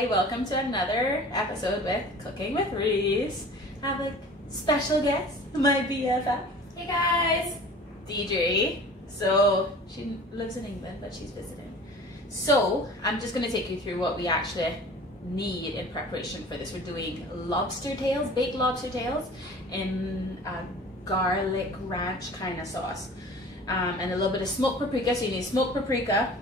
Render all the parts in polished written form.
Hi, welcome to another episode with Cooking with Reese. I have like special guest, my BFF. Hey guys, Deidre. So she lives in England, but she's visiting. So I'm just gonna take you through what we actually need in preparation for this. We're doing lobster tails, baked lobster tails in a garlic ranch kind of sauce. And a little bit of smoked paprika, so you need smoked paprika.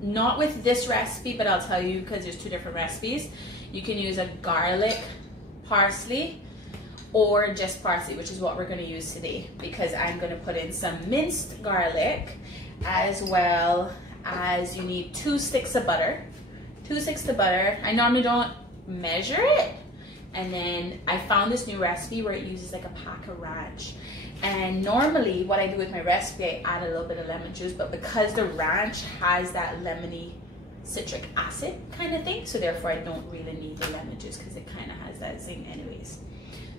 Not with this recipe, but I'll tell you because there's two different recipes. You can use a garlic parsley or just parsley, which is what we're going to use today, because I'm going to put in some minced garlic, as well as you need 2 sticks of butter. 2 sticks of butter. I normally don't measure it, and then I found this new recipe where it uses like a pack of ranch. And normally what I do with my recipe, I add a little bit of lemon juice, but because the ranch has that lemony citric acid kind of thing, so therefore I don't really need the lemon juice because it kind of has that zing anyways.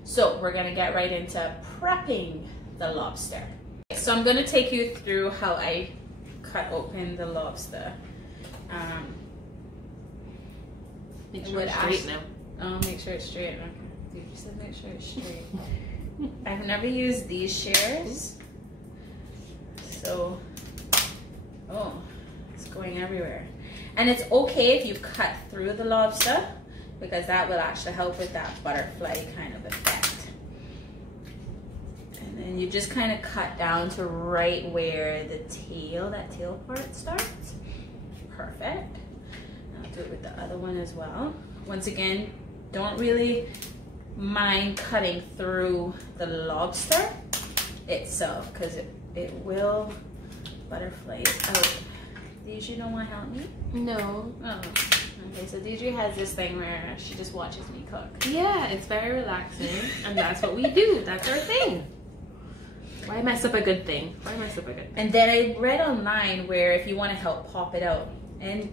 So we're gonna get right into prepping the lobster. So I'm gonna take you through how I cut open the lobster. Make sure it's straight now. Oh, make sure it's straight. Okay. You just said make sure it's straight. I've never used these shears, so oh, it's going everywhere. And it's okay if you cut through the lobster, because that will actually help with that butterfly kind of effect. And then you just kind of cut down to right where the tail, that tail part starts. Perfect. I'll do it with the other one as well. Once again, don't really mind cutting through the lobster itself, because it will butterfly out. Deidre don't want to help me? No. Oh. Okay, so Deidre has this thing where she just watches me cook. Yeah, it's very relaxing, and that's what we do. That's our thing. Why mess up a good thing? Why mess up a good thing? And then I read online where if you want to help pop it out, and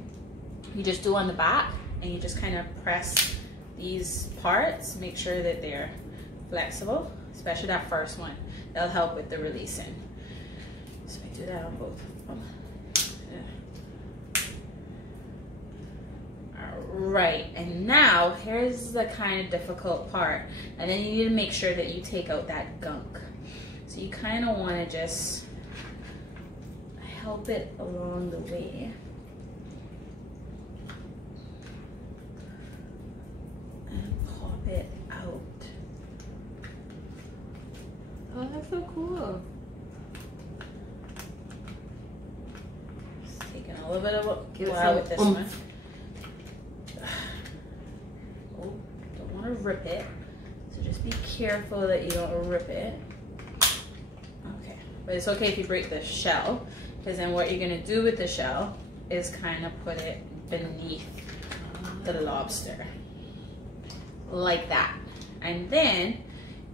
you just do on the back, and you just kind of press these parts, make sure that they're flexible, especially that first one. That'll help with the releasing. So I do that on both of them. Yeah. Alright, and now here's the kind of difficult part. And then you need to make sure that you take out that gunk. So you kind of want to just help it along the way. It out. Oh, that's so cool. Just taking a little bit of Give wow with this one. Oh, don't want to rip it. So just be careful that you don't rip it. Okay, but it's okay if you break the shell, because then what you're gonna do with the shell is kind of put it beneath the lobster. Like that. And then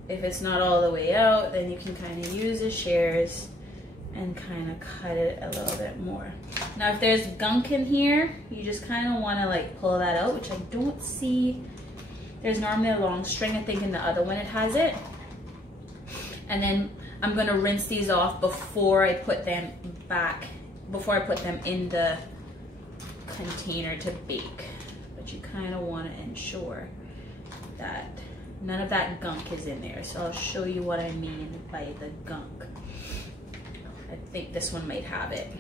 if it's not all the way out, then you can kind of use the shears and kind of cut it a little bit more. Now if there's gunk in here, you just kind of want to like pull that out, which I don't see. There's normally a long string, I think in the other one it has it. And then I'm going to rinse these off before I put them back, before I put them in the container to bake. But you kind of want to ensure that none of that gunk is in there. So I'll show you what I mean by the gunk. I think this one might have it.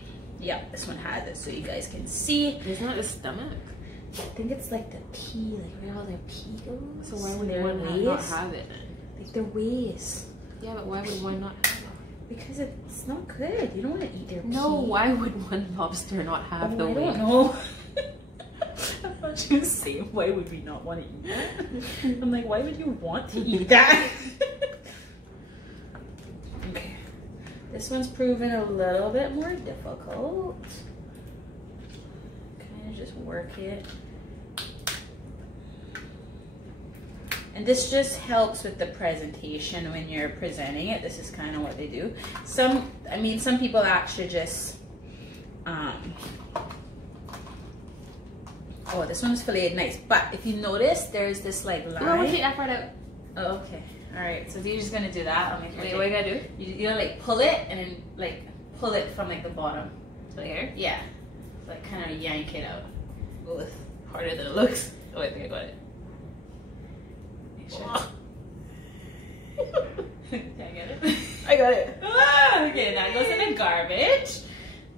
Yep, this one has it, so you guys can see. Isn't that the stomach? I think it's like the pea, like where all their pea goes. So why would their one not have it then? Like their waist. Yeah, but why would one not have it? Because it's not good. You don't want to eat their pea. No, why would one lobster not have the I waist? don't know. I thought you were saying, why would we not want to eat that? I'm like, why would you want to eat that? Okay. This one's proven a little bit more difficult. Kind of just work it. And this just helps with the presentation when you're presenting it. This is kind of what they do. Some people actually just, oh, this one's filleted nice. But if you notice, there's this like line. No, we'll take that part out. Oh, okay. All right. So you're just gonna do that. I'll make sure. Wait, what you gotta do? You gotta like pull it and then like pull it from like the bottom. So here? Yeah. Like kind of yank it out. Oh, it's harder than it looks. Oh, I think I got it. Sure. Can I get it? I got it. Ah, okay, that goes in the garbage.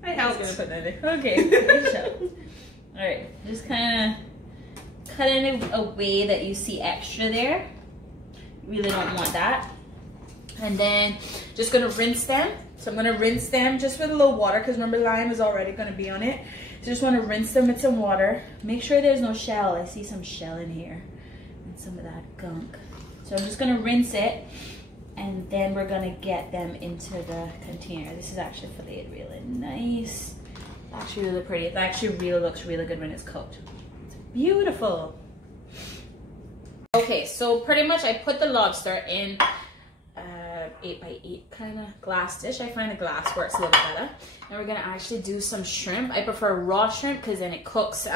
I helped. Just gonna put that in. Okay, good job. All right, just kind of cut in a way that you see extra there. You really don't want that. And then just gonna rinse them. So I'm gonna rinse them just with a little water because remember lime is already gonna be on it. So just wanna rinse them with some water. Make sure there's no shell. I see some shell in here and some of that gunk. So I'm just gonna rinse it and then we're gonna get them into the container. This is actually filleted really nice. Actually really pretty. It actually really looks really good when it's cooked. It's beautiful. Okay, so pretty much I put the lobster in 8x8 kind of glass dish. I find the glass works a little better. And we're gonna actually do some shrimp. I prefer raw shrimp because then it cooks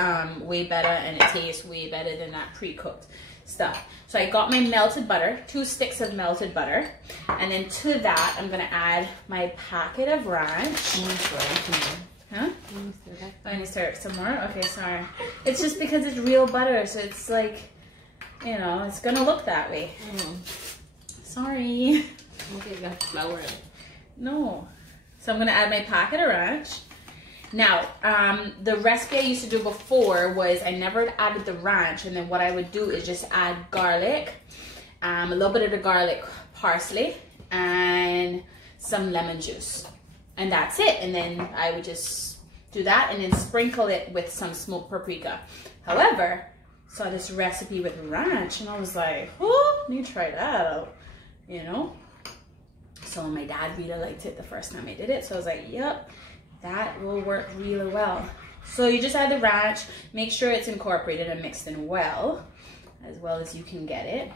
way better and it tastes way better than that pre-cooked stuff. So I got my melted butter, 2 sticks of melted butter, and then to that I'm gonna add my packet of ranch. Huh? I need to stir it some more? Okay, sorry. It's just because it's real butter, so it's like, you know, it's gonna look that way. Sorry. Okay, you got flour in it. No. So I'm gonna add my packet of ranch. Now, the recipe I used to do before was I never added the ranch, and then what I would do is just add garlic, a little bit of the garlic parsley, and some lemon juice. And that's it. And then I would just do that and then sprinkle it with some smoked paprika. However, saw this recipe with ranch and I was like, oh, let me try that out, you know? So my dad really liked it the first time I did it. So I was like, yep, that will work really well. So you just add the ranch, make sure it's incorporated and mixed in well as you can get it.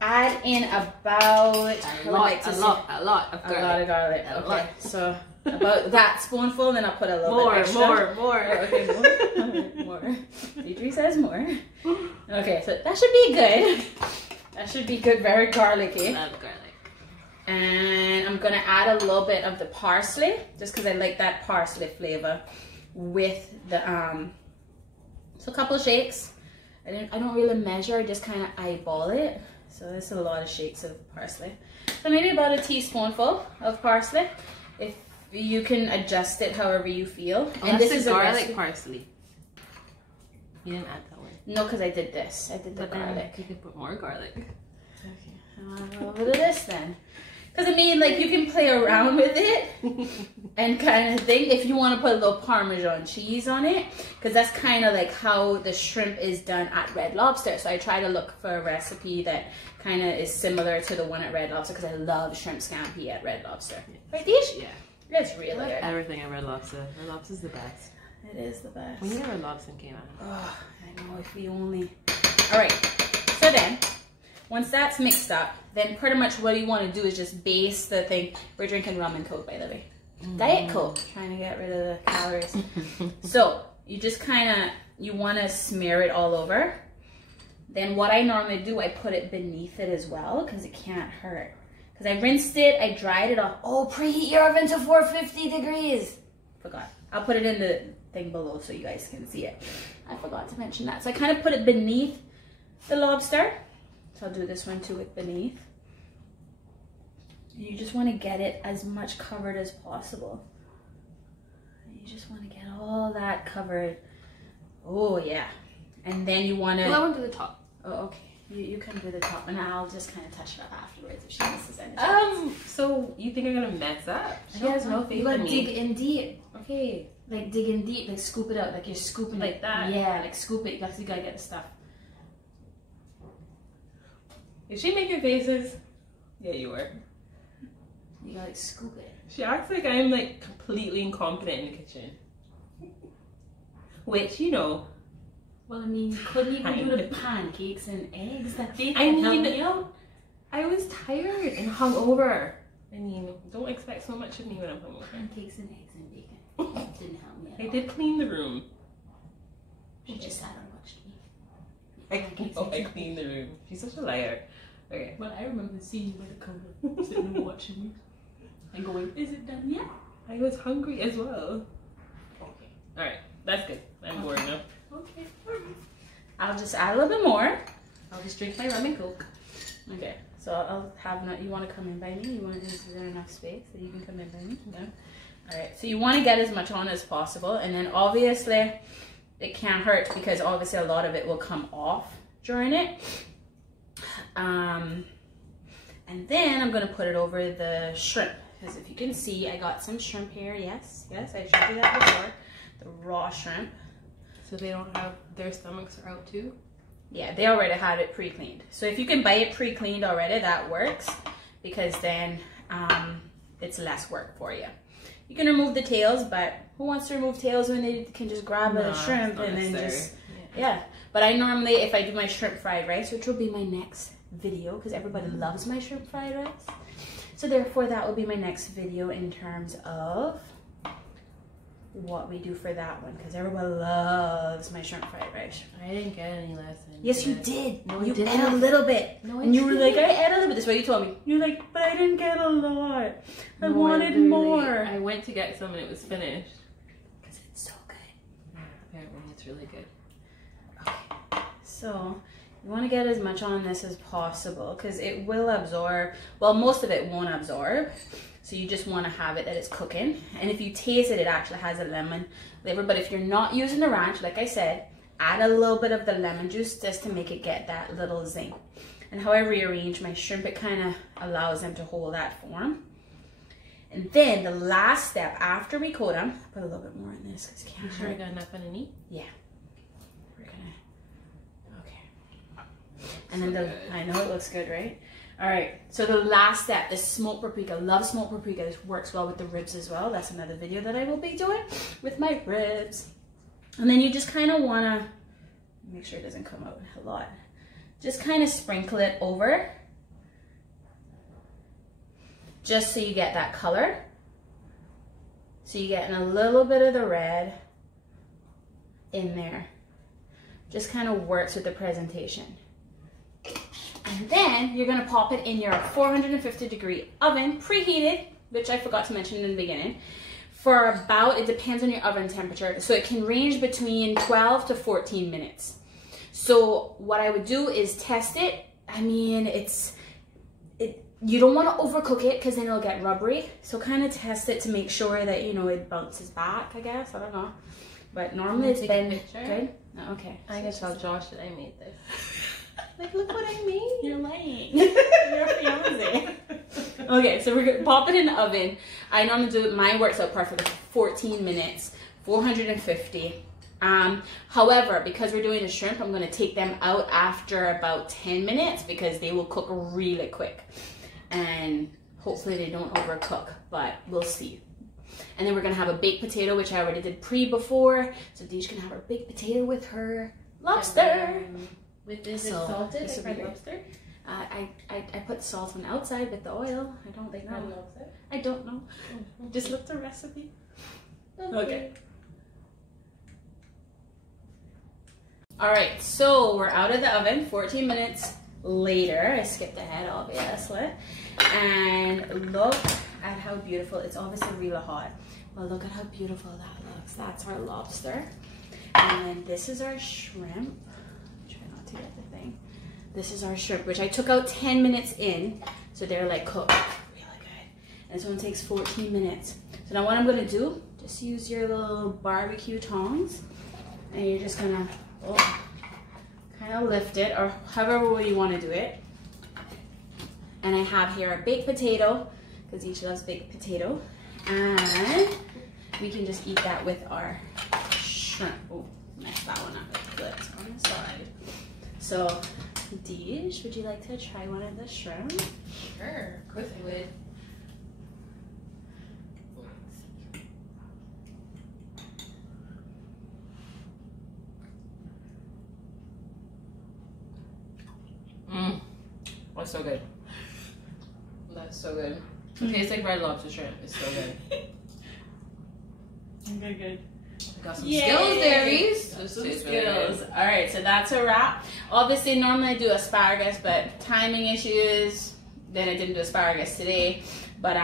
Add in about a lot of garlic. Okay, so about that spoonful, then I'll put a little bit extra. More. Oh, okay, more. More. Deidre says more. Okay, so that should be good. That should be good, very garlicky. Love garlic. And I'm gonna add a little bit of the parsley, just because I like that parsley flavor with the so a couple of shakes. I don't really measure, I just kind of eyeball it. So there's a lot of shakes of parsley. So maybe about a teaspoonful of parsley. If you can adjust it however you feel. Oh, and this is garlic parsley. You didn't add that one. No, because I did this. I did the garlic. You could put more garlic. Okay, I'll add a little bit of this then. Because I mean, like, you can play around with it and kind of thing if you want to put a little Parmesan cheese on it, because that's kind of like how the shrimp is done at Red Lobster. So I try to look for a recipe that kind of is similar to the one at Red Lobster because I love shrimp scampi at Red Lobster. Right, Dish? Yeah. It's really good. Everything at Red Lobster. Red Lobster's the best. It is the best. We need a Red Lobster in Cayman. Oh, I know, if we only... All right, so then, once that's mixed up, then pretty much what you want to do is just base the thing. We're drinking rum and Coke, by the way. Diet Coke, trying to get rid of the calories. So you just kind of, you want to smear it all over. Then what I normally do, I put it beneath it as well because it can't hurt. Because I rinsed it, I dried it off. Oh, preheat your oven to 450 degrees. Forgot. I'll put it in the thing below so you guys can see it. I forgot to mention that. So I kind of put it beneath the lobster. So I'll do this one too with beneath. You just want to get it as much covered as possible. You just want to get all that covered. Oh yeah. And then you want to... Well, I want to do the top. Oh, okay. You can do the top and I'll just kind of touch it up afterwards if she misses anything. So you think I'm going to mess up? She has no faith You gotta in me. dig in deep. Okay. Like dig in deep, like scoop it out, like you're scooping like it. that. Yeah, like scoop it. You gotta get the stuff. Is she making faces? Yeah, you were. You gotta like scoop it. She acts like I'm like completely incompetent in the kitchen. Which, you know. Well, I mean, you couldn't even do the pancakes and eggs that they I mean, help me out. I was tired and hungover. I mean, don't expect so much of me when I'm hungover. Pancakes and eggs and bacon. Didn't help me at all. I did clean the room. She just sat and watched me. I cleaned the room. She's such a liar. Okay. But I remember seeing you by the counter, sitting and watching me. And going, is it done yet? I was hungry as well. Okay. Alright, that's good. I'm bored now. I'll just add a little bit more. I'll just drink my rum and coke. Okay, so I'll have you want to come in by me? Is there enough space that you can come in by me? Yeah. All right, so you want to get as much on as possible, and then obviously it can't hurt because obviously a lot of it will come off during it. And then I'm going to put it over the shrimp, because if you can see, I got some shrimp here. Yes, I showed you that before. The raw shrimp. So they don't have, their stomachs are out too? Yeah, they already have it pre-cleaned. So if you can buy it pre-cleaned already, that works, because then it's less work for you. You can remove the tails, but who wants to remove tails when they can just grab a shrimp and then just, yeah. But I normally, if I do my shrimp fried rice, which will be my next video, because everybody loves my shrimp fried rice. So therefore that will be my next video in terms of what we do for that one, because everybody loves my shrimp fried rice. I didn't get any lessons. Yes, you did. No, you didn't. ate a little bit. No, and you were like, I ate a little bit. That's what you told me. You're like, but I didn't get a lot. I wanted more. I went to get some and it was finished. Because it's so good. Yeah, apparently it's really good. Okay. So you want to get as much on this as possible, because it will absorb. Well, most of it won't absorb. So you just want to have it that it's cooking. And if you taste it, it actually has a lemon flavor. But if you're not using the ranch, like I said, add a little bit of the lemon juice just to make it get that little zing. And how I rearrange my shrimp, it kind of allows them to hold that form. And then the last step after we coat them, put a little bit more in this because can't You sure we got enough underneath? Yeah. We're gonna, okay. And then I know it looks good, right? All right, so the last step is smoked paprika. Love smoked paprika. This works well with the ribs as well. That's another video that I will be doing with my ribs. And then you just kind of want to make sure it doesn't come out a lot. Just kind of sprinkle it over, just so you get that color. So you're getting a little bit of the red in there. Just kind of works with the presentation. And then you're gonna pop it in your 450-degree oven, preheated, which I forgot to mention in the beginning, for about, it depends on your oven temperature, so it can range between 12 to 14 minutes. So what I would do is test it. I mean, you don't want to overcook it because then it'll get rubbery. So kind of test it to make sure that, you know, it bounces back, I guess. I don't know. But normally it's been good. Oh, okay. I guess tell Josh that I made this. Like, look what I made. You're lying. You're a fiance. Okay, so we're gonna pop it in the oven. I normally do it, mine works out perfect, 14 minutes, 450. However, because we're doing the shrimp, I'm gonna take them out after about 10 minutes because they will cook really quick. And hopefully they don't overcook, but we'll see. And then we're gonna have a baked potato, which I already did before. So Deej can have her baked potato with her lobster. With this, so, salted, like Red Lobster? I put salt on the outside with the oil. I don't think Red Lobster? I don't know. Just look the recipe. Okay. All right, so we're out of the oven, 14 minutes later. I skipped ahead, obviously. And look at how beautiful, it's obviously really hot. Well, look at how beautiful that looks. That's our lobster. And this is our shrimp. Try not to get the thing. This is our shrimp, which I took out 10 minutes in. So they're like cooked really good. And this one takes 14 minutes. So now what I'm gonna do, just use your little barbecue tongs. And you're just gonna kind of lift it, or however way you want to do it. And I have here a baked potato, because each loves baked potato. And we can just eat that with our shrimp. Oh, messed that one up. Good, on the side. So, Deej, would you like to try one of the shrimp? Sure, of course I would. That's so good. That's so good. It tastes like Red Lobster shrimp. It's so good. Okay, good. Got some skills there, Reese. Some skills. All right, so that's a wrap. Obviously, normally I do asparagus, but timing issues, then I didn't do asparagus today. But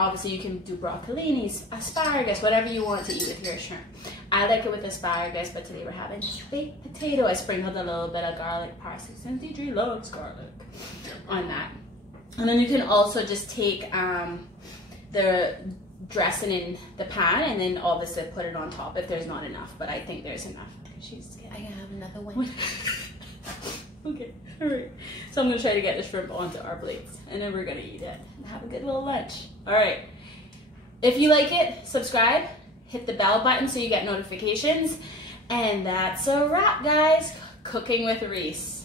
obviously you can do broccolini, asparagus, whatever you want to eat with your shrimp. I like it with asparagus, but today we're having baked potato. I sprinkled a little bit of garlic, parsley, since DJ loves garlic, on that. And then you can also just take the dressing in the pan and then obviously put it on top if there's not enough, but I think there's enough. I can have another one. Okay, all right. So I'm gonna try to get the shrimp onto our plates and then we're gonna eat it and have a good little lunch. All right. If you like it, subscribe, hit the bell button so you get notifications. And that's a wrap, guys. Cooking with Reese.